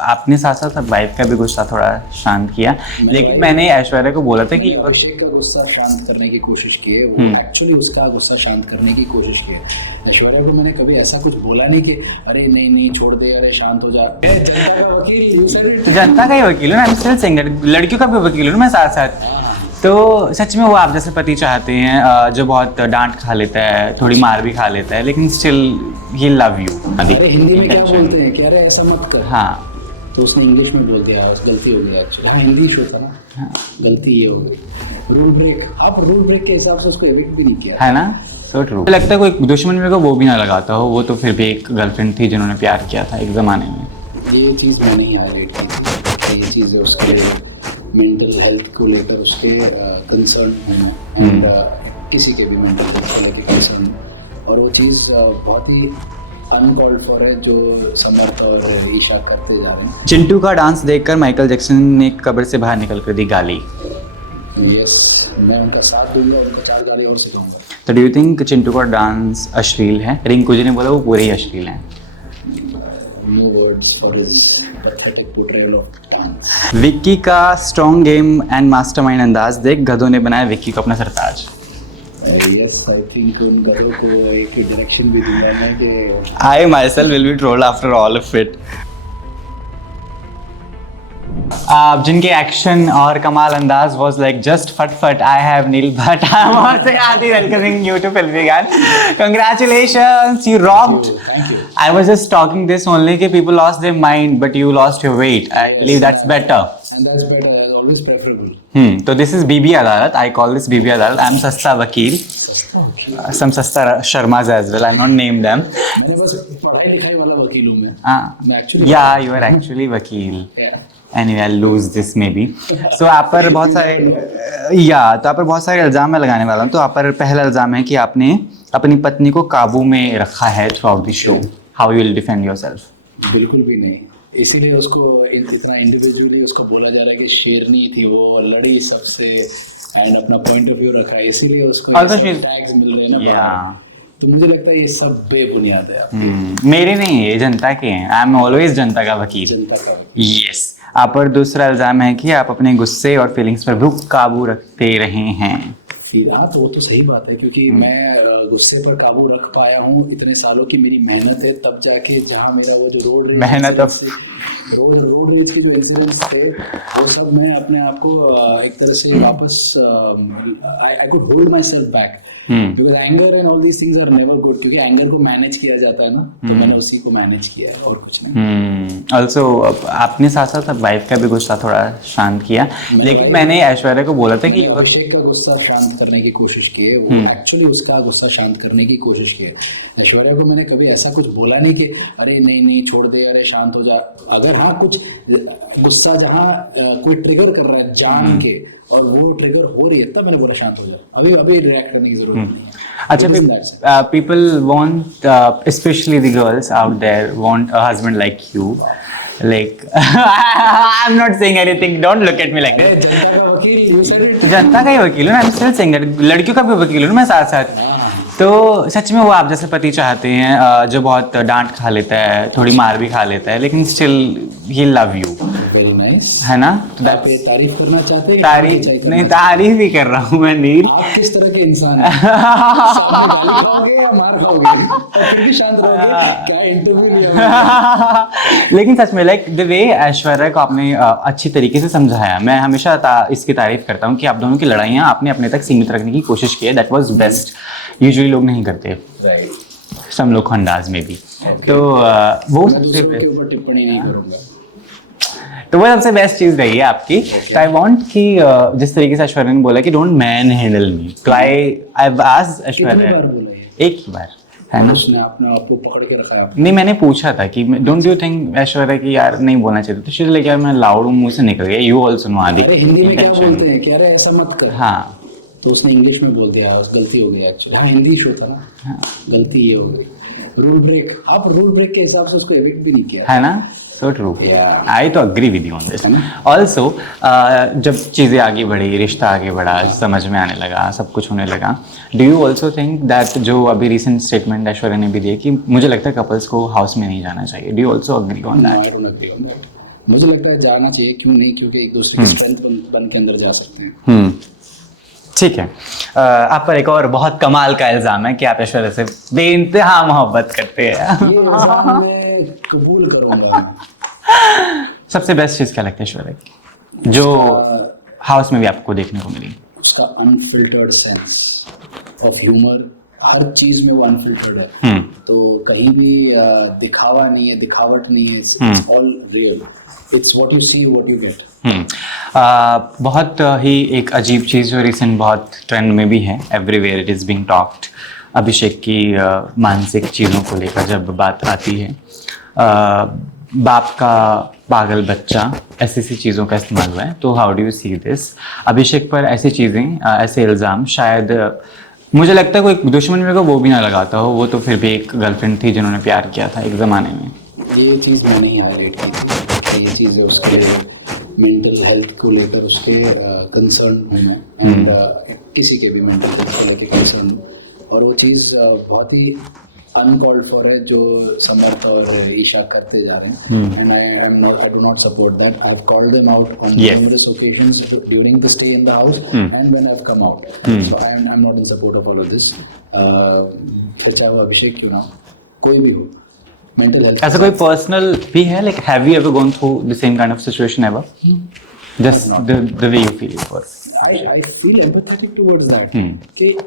आपने साथ साथ वाइफ का भी गुस्सा थोड़ा शांत किया, लेकिन मैंने ऐश्वर्या को बोला था कि अभिषेक का गुस्सा शांत करने की कोशिश की है, वो एक्चुअली उसका गुस्सा शांत करने की कोशिश की है। ऐश्वर्या को मैंने कभी ऐसा कुछ बोला नहीं कि अरे नहीं नहीं छोड़ दे, अरे शांत हो जा। जनता का वकील, तो जनता का ही वकील हूँ ना, I am still saying that, लड़कियों का भी वकील हूँ ना मैं साथ साथ। तो सच में वो आप जैसे पति चाहते हैं जो बहुत डांट खा लेता है, थोड़ी मार भी खा लेता है, लेकिन स्टिल ही लव यू। अरे हिंदी में क्या बोलते हैं कि अरे ऐसा मत कर। हाँ, तो उसने इंग्लिश में बोल दिया, गलती हो गई एक्चुअली। हाँ हिंदी शो था ना। हाँ। गलती ये हो गई। रूल ब्रेक, आप रूल ब्रेक के हिसाब से उसको एविक्ट भी नहीं किया है ना, सो ट्रू। लगता है कोई दुश्मन मेरे को वो भी ना लगाता हो, वो तो फिर भी एक गर्लफ्रेंड थी जिन्होंने प्यार किया था एक ज़माने में। ये चीज़ मैंने ही हाईलाइट की थी कि ये चीज़ उसके मेंटल हेल्थ को लेकर उसके कंसर्न होना, एंड किसी के भी मेंटल हेल्थ को लेकर कंसर्न, और वो चीज़ बहुत ही अनकॉल्ड फॉर है जो समर्थ और ईशा करते जा रहे हैं। चिंटू का डांस देखकर माइकल जैक्सन ने कब्र से बाहर निकल कर दी गाली। यस, मैं उनका साथ दूंगा, उनको 4 गाली और सिखाऊंगा। तो डू यू थिंक चिंटू का डांस अश्लील है? रिंकू जी ने बोला वो पूरे ही अश्लील हैं। No words for his pathetic portrayal of dance. Vicky का स्ट्रॉन्ग गेम एंड मास्टरमाइंड अंदाज देख गधों ने बनाया विक्की को अपना सरताज। Yes, I think उन गधों को एक ही डायरेक्शन भी दूंगा मैं कि I myself will be trolled after all of it. जिनके एक्शन और कमाल अंदाज was like just फट फट, I have nil Bhatt. I'm also Adi welcoming you to Filmy Gan. Congratulations, you rocked. Thank you. I was just talking this only कि people lost their mind, but you lost your weight. I believe that's better. And that's better, always preferable. तो this is BB Adalat. I call this BB Adalat. I'm सस्ता वकील. Some सस्ता Sharma's as well. I'll not name them. मैंने बस पढ़ाई लिखाई वाला वकील हूँ मैं actually. Yeah, you are actually वकील. Yeah. Anyway, I'll lose this maybe. So आप पर बहुत सारे तो आप पर बहुत सारे इल्ज़ाम मैं लगाने वाला हूँ। तो आप पर पहला इल्ज़ाम है कि आपने अपनी पत्नी को काबू में रखा है throughout the show. How you will defend yourself? बिल्कुल भी नहीं, इसीलिए उसको इतना इंडिविजुअली उसको बोला जा रहा है कि शेरनी थी वो, लड़ी सबसे एंड अपना पॉइंट ऑफ व्यू रखा है, इसीलिए उसको टैग्स मिल रहे हैं ना। तो मुझे लगता है ये सब बेबुनियाद है। मेरे नहीं, ये जनता के हैं। आई एम ऑलवेज जनता का वकील। जनता का। यस। आप पर दूसरा इल्ज़ाम है कि आप अपने गुस्से और फीलिंग्स पर भी काबू रखते रहे हैं। हाँ, तो वो तो सही बात है, क्योंकि मैं गुस्से पर काबू रख पाया हूँ इतने सालों की मेरी मेहनत है, तब जाके जहाँ मेरा वो जो रोड रेज के जो इंसिडेंट्स थे वो सब मैं अपने आप को एक तरह से वापस I could hold myself back, because anger and all these things are never good, क्योंकि एंगर को मैनेज किया जाता है ना, तो मैंने उसी को मैनेज किया है और कुछ नहीं। ऑल्सो आपने साथ साथ वाइफ का भी गुस्सा थोड़ा शांत किया, लेकिन मैंने ऐश्वर्या को बोला था कि अभिषेक का गुस्सा शांत करने की कोशिश की है, वो एक्चुअली उसका गुस्सा शांत करने की कोशिश की है। ऐश्वर्या को मैंने कभी ऐसा कुछ बोला नहीं कि अरे नहीं नहीं छोड़ दे, अरे शांत हो जा। अगर हाँ कुछ गुस्सा जहाँ कोई ट्रिगर कर रहा है जान के और वो ट्रिगर हो रही है, तब मैंने बोला शांत हो जा, अभी रिएक्ट करने की जरूरत नहीं। अच्छा, people want especially the girls out there want a husband like you, like I'm not saying anything, don't look at me like that. जनता का वकील, जनता का ही वकील हूँ ना, I'm still saying that, लड़कियों का भी वकील हूँ मैं साथ साथ। तो सच में वो आप जैसे पति चाहते हैं जो बहुत डांट खा लेता है, थोड़ी मार भी खा लेता है, लेकिन still he love you. Very nice, है ना? तो आप ये तारीफ करना चाहते हैं? तारीफ ही कर रहा हूँ मैं नील। आप किस तरह के इंसान हैं? सामने गाली खाओगे या मार खाओगे और फिर भी शांत रहोगे? क्या इंटरव्यू लिया? लेकिन सच में लाइक द वे ऐश्वर्या को आपने अच्छी तरीके से समझाया, मैं हमेशा इसकी तारीफ करता हूँ कि आप दोनों की लड़ाइयाँ आपने अपने तक सीमित रखने की कोशिश की है। दैट वाज बेस्ट, यूजुअली लोग नहीं करते, सम लोग अंदाज में भी। तो वो सबसे टिप्पणी नहीं करूँगा, तो वो सबसे बेस्ट चीज़ रही है आपकी। तो आई वांट कि जिस तरीके से ऐश्वर्या ने बोला कि डोंट मैन हैंडल मी, तो आई आस्क्ड ऐश्वर्या एक ही बार, है ना? उसने अपने आप को पकड़ के रखा है। नहीं, मैंने पूछा था कि डोंट यू थिंक ऐश्वर्या कि यार नहीं बोलना चाहिए, तो शीज लाइक यार मैं लाउड हूँ, मुंह से निकल गया। यू ऑल्सो नो आदि। अरे हिंदी में क्या बोलते हैं कि अरे ऐसा मत कर। हाँ, तो उसने इंग्लिश में बोल दिया, गलती हो गई एक्चुअली। हाँ हिंदी शो था ना। गलती ये हो गई। रूल ब्रेक, आप रूल ब्रेक के हिसाब से उसको एविक्ट भी नहीं किया, है ना? So true. Yeah. I तो agree with you on this. Also, जब चीज़ें आगे बढ़ी, रिश्ता आगे बढ़ा, समझ में आने लगा, सब कुछ होने लगा. Do you also think that जो अभी recent statement ऐश्वर्या ने भी दी कि मुझे लगता है couples को house में नहीं जाना चाहिए. Do you also agree on No, that? I don't agree on that. मुझे लगता है जाना चाहिए, क्यों नहीं, क्योंकि एक दूसरे की स्ट्रेंथ बन के अंदर जा सकते हैं. ठीक है. आप पर एक और बहुत कमाल का इल्ज़ाम है कि आप ऐश्वर्या से बेइंतहा मोहब्बत करते हैं. ये इल्जाम मैं कबूल करूंगा. सबसे बेस्ट चीज़ क्या लगता है ऐश्वर्या की जो हाउस में भी आपको देखने को मिली? उसका अनफिल्टर्ड सेंस ऑफ ह्यूमर. हर चीज में वो अनफिल्टर्ड है. तो कहीं भी दिखावा नहीं है, दिखावट नहीं है. It's all real. It's what you see, what you get. बहुत ही एक अजीब चीज़ जो रिसेंट बहुत ट्रेंड में भी है, everywhere it is being talked, Abhishek की मानसिक चीज़ों को लेकर जब बात आती है, बाप का पागल बच्चा, ऐसी सी चीज़ों का इस्तेमाल हुआ है. तो how do you see this? Abhishek पर ऐसी चीज़ें, ऐसे इल्ज़ाम शायद मुझे लगता है कोई दुश्मन मेरे को वो भी ना लगाता हो. वो तो फिर भी एक गर्लफ्रेंड थी जिन्होंने प्यार किया था एक ज़माने में. ये चीज़ मैंने ही हाईलाइट की थी. ये चीज़ उसके मेंटल हेल्थ को लेकर उसके कंसर्न हूँ मैं. एंड किसी के भी मेंटल हेल्थ को लेकर कंसर्न. और वो चीज़ बहुत ही अनकॉल्ड फॉर है जो समर्थ और ईशा करते जा रहे हैं. And I do not support that. I have called them out on numerous occasions during the stay in the house and when I've come out. So I'm not in support of all of this. फिर चाहे वो अभिषेक क्यों ना, कोई भी हो, mental health. ऐसा कोई पर्सनल भी है, like have you ever gone through the same kind of situation ever? Just the way you feel it was. I feel empathetic towards that. कि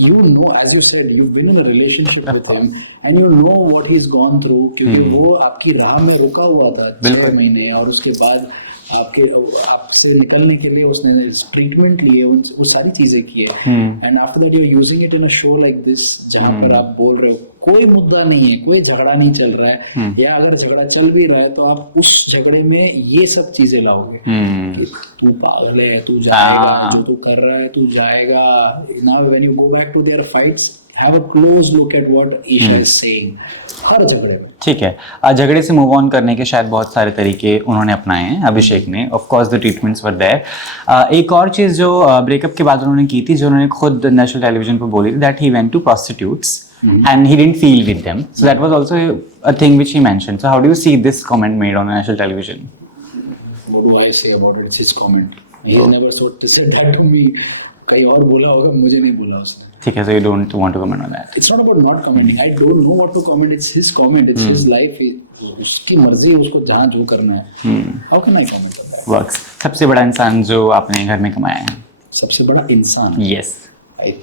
you know, as you said, you've been in a relationship with him and you know what he's gone through, क्योंकि वो आपकी राह में रुका हुआ था 6 महीने. और उसके बाद आपसे निकलने के लिए उसने ट्रीटमेंट लिए, वो सारी चीजें की है. And after that you are using it in a show like this, जहाँ पर आप बोल रहे हो कोई मुद्दा नहीं है, कोई झगड़ा नहीं चल रहा है, या अगर झगड़ा चल भी रहा है तो आप उस झगड़े में ये सब चीजें लाओगे कि तू पागल है, तू जाएगा, जो तू कर रहा है तू जाएगा. Now when you go back to their fights, have a close look at what Isha is saying her झगड़े में. ठीक है. झगड़े से मूव ऑन करने के शायद बहुत सारे तरीके उन्होंने अपनाए हैं अभिषेक ने. Of course the treatments were there. एक और चीज़ जो ब्रेकअप के बाद उन्होंने की थी, जो उन्होंने खुद नेशनल टेलीविजन पर बोली थी, that he went to prostitutes and he didn't feel with them. So that was also a thing which he mentioned. So how do you see this comment made on national television? What do I say about it? It's his comment. He never said that to me. कहीं और बोला होगा, मुझे नहीं बोला उसने. ठीक है, so you don't want to comment on that. It's not about not commenting. I don't know what to comment. It's his comment. It's his life. उसकी मर्जी, उसको जहाँ जो करना है. How can I comment on that? Works. सबसे बड़ा इंसान जो आपने घर में कमाया है? सबसे बड़ा इंसान? Yes.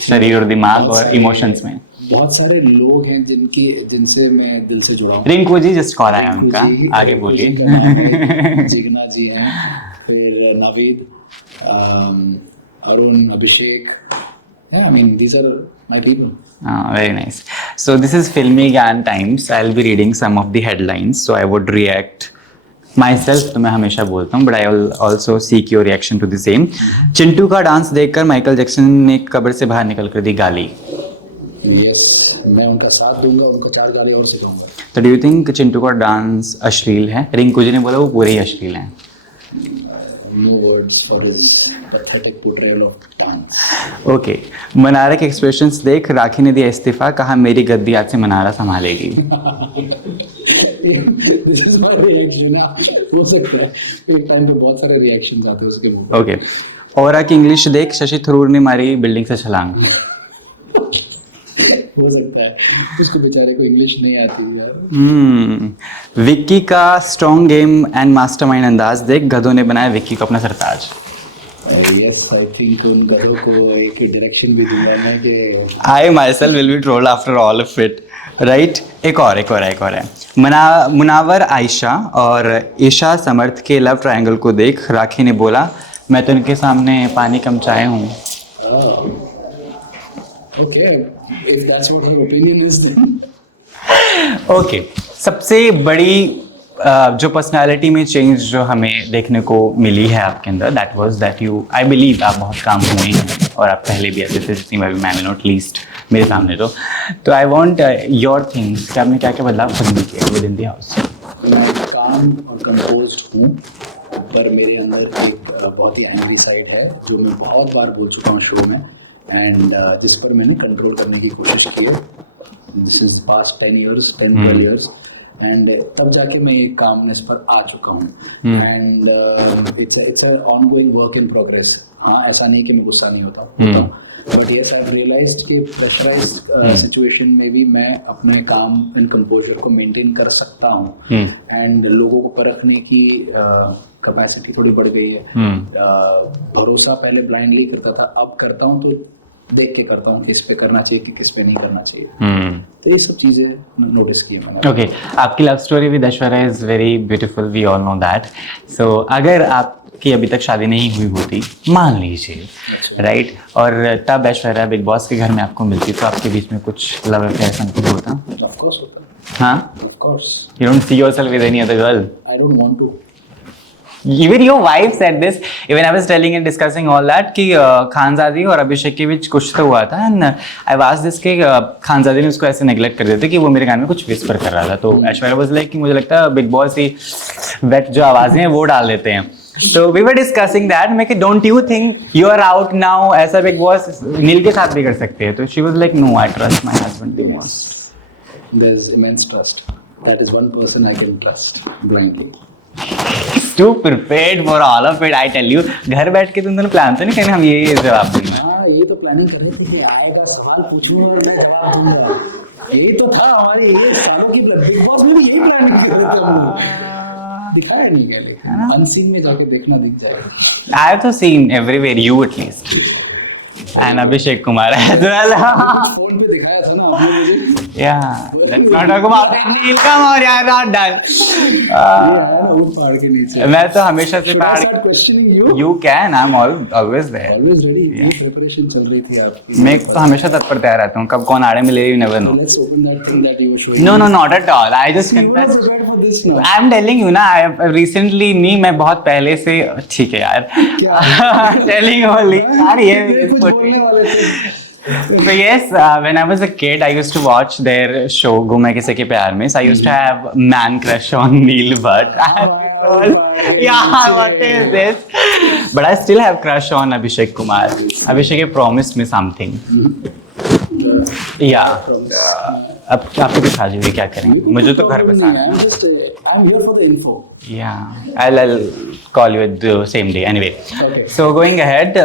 शरीर और दिमाग और इमोशंस में. बहुत सारे लोग हैं जिनसे मैं दिल से जुड़ा हूँ. रिंकू जी जस्ट कॉल आया उनका, आगे बोलिए. जिगना जी हैं, फिर नावीद, अरुण, अभिषेक. I mean, these are my people. Very nice. So this is Filmy Gan Times. I'll be reading some of the headlines. So I would react myself. तो मैं हमेशा बोलता हूँ, but I will also seek your reaction to the same. Chintu का dance देखकर Michael Jackson ने कब्र से बाहर निकल कर दी गाली. Yes, मैं उनका साथ दूंगा, उनको 4 गाली और सिखाऊंगा. तो डू यू थिंक चिंटू का डांस अश्लील है? रिंकू जी ने बोला वो पूरे ही अश्लील हैं. No words for his pathetic portrayal of dance. Okay. Mannara के एक्सप्रेशंस देख राखी ने दिया इस्तीफा, कहा मेरी गद्दी आज से Mannara संभालेगी. This is my reaction. हो सकता है एक टाइम पे बहुत सारे रिएक्शंस आते हैं उसके मुंह पे. Okay. औरा की इंग्लिश देख शशि थरूर ने मारी बिल्डिंग से छलांग. हो सकता है, उसको बेचारे को इंग्लिश नहीं आती यार. विक्की का स्ट्रॉन्ग गेम एंड मास्टरमाइंड अंदाज देख गधों ने बनाया विक्की को अपना सरताज. यस, आई थिंक उन गधों को एक डायरेक्शन भी दूंगा मैं कि I myself will be trolled after all of it. Right. एक और है. मुनावर आयशा और ईशा समर्थ के लव ट्रायंगल को देख राखी ने बोला मैं तो इनके सामने पानी कम चाय हूँ. Okay, if that's what her opinion is then. Okay, सबसे बड़ी जो पर्सनालिटी में चेंज जो हमें देखने को मिली है आपके अंदर, that was that you, I believe आप बहुत काम हुए हैं और आप पहले भी ऐसे थे जितनी बार भी मैंने नॉट लीस्ट मेरे सामने. तो आई वांट योर थिंग्स कि आपने क्या क्या बदलाव खुद भी किया विद इन द हाउस. काम और कंपोज्ड हूँ, पर मेरे अंदर एक बहुत ही एंग्री साइड है जो मैं बहुत बार बोल चुका हूँ शो में, एंड जिस पर मैंने कंट्रोल करने की कोशिश की है. This is past 10 years, and तब जाके मैं एक कामनेस पर आ चुका हूँ. And it's a ongoing work in progress. हाँ, ऐसा नहीं कि मैं गुस्सा नहीं होता, बट येस आई रियलाइज्ड कि प्रेशराइज्ड सिचुएशन में भी मैं अपने काम एंड कंपोजर को मेंटेन कर सकता हूँ. एंड लोगों को परखने की कैपेसिटी थोड़ी बढ़ गई है. भरोसा पहले ब्लाइंडली करता था, अब करता हूँ तो देख के करता हूँ किस पे करना चाहिए कि किस पे नहीं करना चाहिए. तो ये सब चीज़ें नोटिस की मैंने. ओके, आपकी love story with Aishwarya is very beautiful, we all know that. So अगर आपकी अभी तक शादी नहीं हुई होती, मान लीजिए, राइट, और तब ऐश्वर्या बिग बॉस के घर में आपको मिलती, तो आपके बीच में कुछ लव अफेयर समथिंग होता? ऑफ कोर्स होता. हाँ, of course. You don't see yourself with any other girl? I don't want to. Even your wife said this. Even I was telling and discussing all that कि खानजादी और अभिषेक के बीच कुछ तो हुआ था, and I asked this कि खानजादी ने उसको ऐसे नेगलेक्ट कर देते कि वो मेरे कान में कुछ विस्पर कर रहा था. तो ऐश्वर्या was like कि मुझे लगता है बिग बॉस ही वेट जो आवाजें हैं वो डाल देते हैं. So we were discussing that. मैं कि don't you think you are out now? ऐसा बिग बॉस नील के साथ भी कर सकते हैं. तो she was like no, I trust my husband the most. There's immense trust. That is one person I can trust blindly. Too prepared for all of it, I tell you. घर बैठ के तुम दोनों प्लान तो नहीं करने हम ये जवाब देंगे. हाँ, ये तो प्लानिंग कर रहे थे कि आएगा सवाल पूछूंगा और मैं जवाब दूंगा. यही तो था हमारी 1 सालों की बिग बॉस में भी यही प्लानिंग कर रहे थे हम लोग. दिखाया नहीं गया, लेकिन अनसीन में जाके देखना दिख जाएगा. I have to seen everywhere, you at least. And Abhishek Kumar as well. Phone पे दिखाया था ना आपने मुझे. Yeah, let's not talk about it. Neil, come on, यार, not done. ये आया ना वो पहाड़ के नीचे. मैं तो हमेशा से Should I start questioning you? You can, I'm always there. Always ready. ये preparation चल रही थी आपकी. मैं तो हमेशा तत्पर तैयार रहता हूँ. कब कौन आड़े मिले, you never know. Let's open that thing that you were showing. No, not at all. I just You were confess. prepared for this now. I'm telling you ना, I recently नहीं, मैं बहुत पहले से, ठीक है यार. Telling you only. यार ये कुछ बोलने वाले थे. So yes, when I was a kid, I used to watch their show "गुम है किसी के प्यार में." So I used to have man crush on Neil Bhatt. Yeah, what is this? But I still have crush on Abhishek Kumar. Abhishek promised me something. Yeah. अब आपको कुछ आ जाइए, क्या करें? मुझे तो घर बस आना है. I'm here for the info. Yeah, I'll call you at the same day. Anyway, Okay. So going ahead,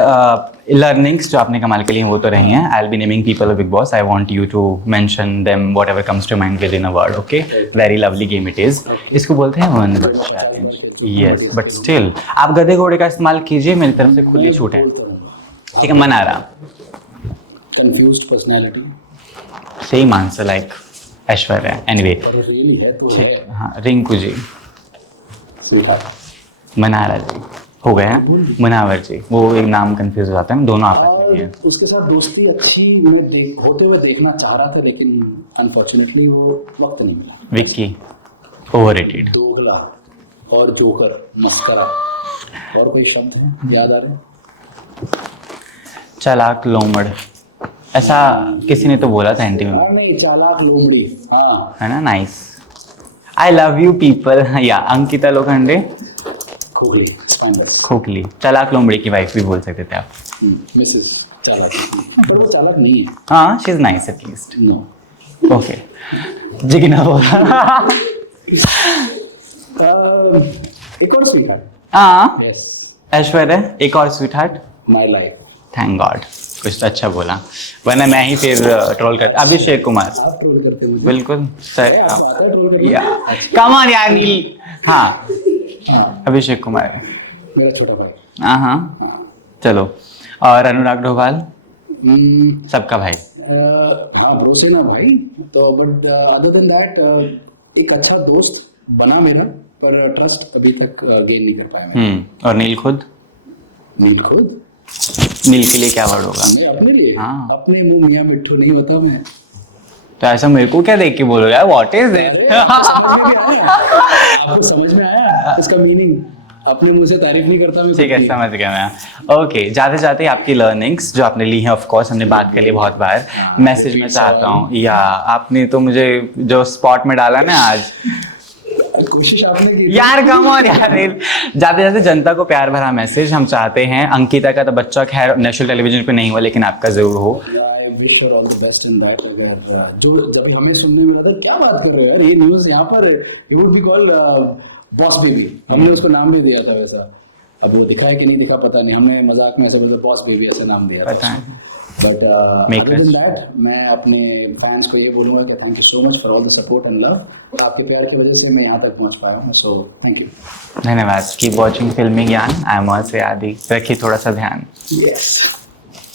learnings जो आपने कमाल के लिए वो तो रही हैं. I'll be naming people of Big Boss. I want you to mention them whatever comes to mind within a word. Okay? Very lovely game it is. इसको बोलते हैं one word challenge. Yes, but still आप गधे घोड़े का इस्तेमाल कीजिए, मेरी तरफ से खुली छूट है. ठीक है, मना रहा. Confused personality. Same answer like Aishwarya. Anyway, और really है तो है. ठीक. हाँ, रिंकू जी. Sweetheart. मनारा जी हो गया. मुनावर जी, वो एक नाम कंफ्यूज हो जाता है, दोनों आपस में भी हैं. और उसके साथ दोस्ती अच्छी मैं होते हुए देखना चाह रहा था, लेकिन अनफॉर्चुनेटली वो वक्त नहीं मिला. विक्की ओवररेटेड. दोगला और जोकर, मस्करा. और कोई शब्द है याद आ रहे? चालाक लोमड़, ऐसा किसी ने तो बोला था इंटरव्यू में. नहीं, चालाक लोमड़ी. हाँ, है ना. Nice. I love you people. या अंकिता लोखंडे. खोखली, स्पाइनलेस. खोखली. चालाक लोमड़ी की वाइफ भी बोल सकते थे आप. मिसेस चालाक. पर वो चालाक नहीं है. हाँ, she is nice at least. No. Okay, Jigna बोला. एक और स्वीट. हाँ, यस. ऐश्वर्या एक और sweetheart. My life. Thank God, कुछ तो अच्छा बोला, वरना मैं ही फिर ट्रोल करता. अभिषेक कुमार. आप ट्रोल करते हो. बिल्कुल सर. आप आता है ट्रोल करने. या कम ऑन यार नील. हाँ, हाँ, अभिषेक कुमार मेरा छोटा भाई. हाँ. हाँ. चलो, और अनुराग डोभाल सबका भाई. हाँ, भरोसे ना भाई. तो बट अदर देन दैट एक अच्छा दोस्त बना मेरा, पर ट्रस्ट अभी तक गेन नहीं कर पाया मैं. और नील खुद. नील खुद. नील के लिए क्या वर्ड होगा? मैं अपने लिए. हाँ. अपने मुंह मियाँ मिट्ठू नहीं होता मैं. तो ऐसा मेरे को क्या देख के बोलो यार, व्हाट इज दिस? आपको समझ में आया इसका मीनिंग? अपने मुंह से तारीफ नहीं करता मैं. ठीक है, समझ गया मैं. ओके, जाते जाते आपकी लर्निंग्स जो आपने ली हैं, ऑफ कोर्स हमने बात कर ली बहुत बार. मैसेज में चाहता हूँ, या आपने तो मुझे जो स्पॉट में डाला ना आज, कोशिश आपने की यार कम ऑन यार, जाते जाते जनता को प्यार भरा मैसेज हम चाहते हैं। अंकिता का तो बच्चा खैर नेशनल टेलीविजन पे नहीं हुआ, लेकिन आपका जरूर हो। I wish all the best in that. अगर जो जब हमें सुनने मिला था, क्या बात कर रहे हो यार, ये न्यूज़ यहाँ पर it would be called boss baby, हमने उसको नाम नहीं दिया था वैसा। अब वो दिखा है कि नहीं दिखा पता नहीं, हमने मजाक में ऐसे बोलते बॉस बेबी ऐसा नाम दिया था। पता है। बट अदर देन दैट मैं अपने फैंस को ये बोलूँगा कि thank you so much for all the support and love. आपके प्यार की वजह से मैं यहाँ तक पहुँच पाया हूँ, सो थैंक यू। धन्यवाद। कीप वॉचिंग फिल्मी ज्ञान। आई एम ऑल्सो आदि। रखिए थोड़ा सा ध्यान। यस।